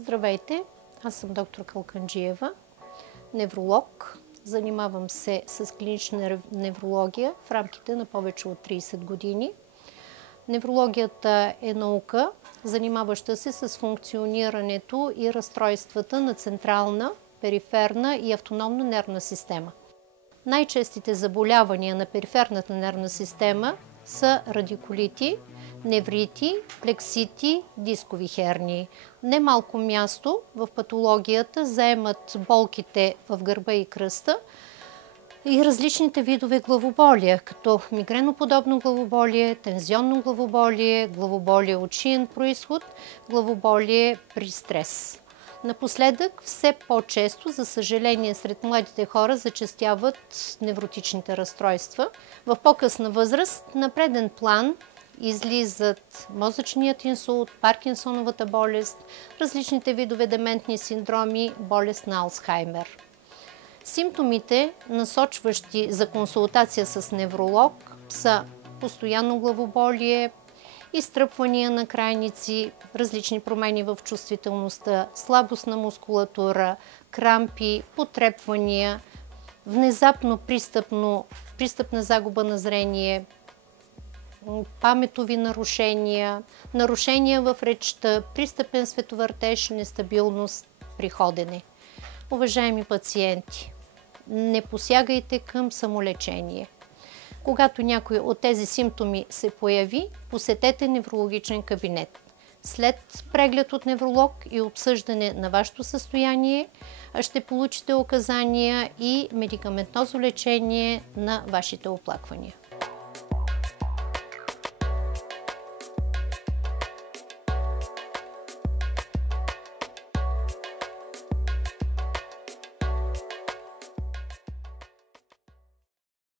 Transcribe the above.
Здравейте, аз съм доктор Калканджиева, невролог. Занимавам се с клинична неврология в рамките на повече от 30 години. Неврологията е наука, занимаваща се с функционирането и разстройствата на централна, периферна и автономна нервна система. Най-честите заболявания на периферната нервна система са радикулити, неврити, плексити, дискови хернии. Немалко място в патологията заемат болките в гърба и кръста и различните видове главоболия, като мигреноподобно главоболие, тензионно главоболие, главоболие от шиен произход, главоболие при стрес. Напоследък все по-често, за съжаление, сред младите хора зачестяват невротичните разстройства. В по-късна възраст на преден план излизат мозъчният инсулт, Паркинсоновата болест, различните видове дементни синдроми, болест на Алцхаймер. Симптомите, насочващи за консултация с невролог, са постоянно главоболие, изтръпвания на крайници, различни промени в чувствителността, слабост на мускулатура, крампи, потрепвания, внезапно пристъпна загуба на зрение, паметови нарушения, нарушения в речта, пристъпен световъртеж, нестабилност при ходене. Уважаеми пациенти, не посягайте към самолечение. Когато някой от тези симптоми се появи, посетете неврологичен кабинет. След преглед от невролог и обсъждане на вашето състояние, ще получите указания и медикаментозно лечение на вашите оплаквания.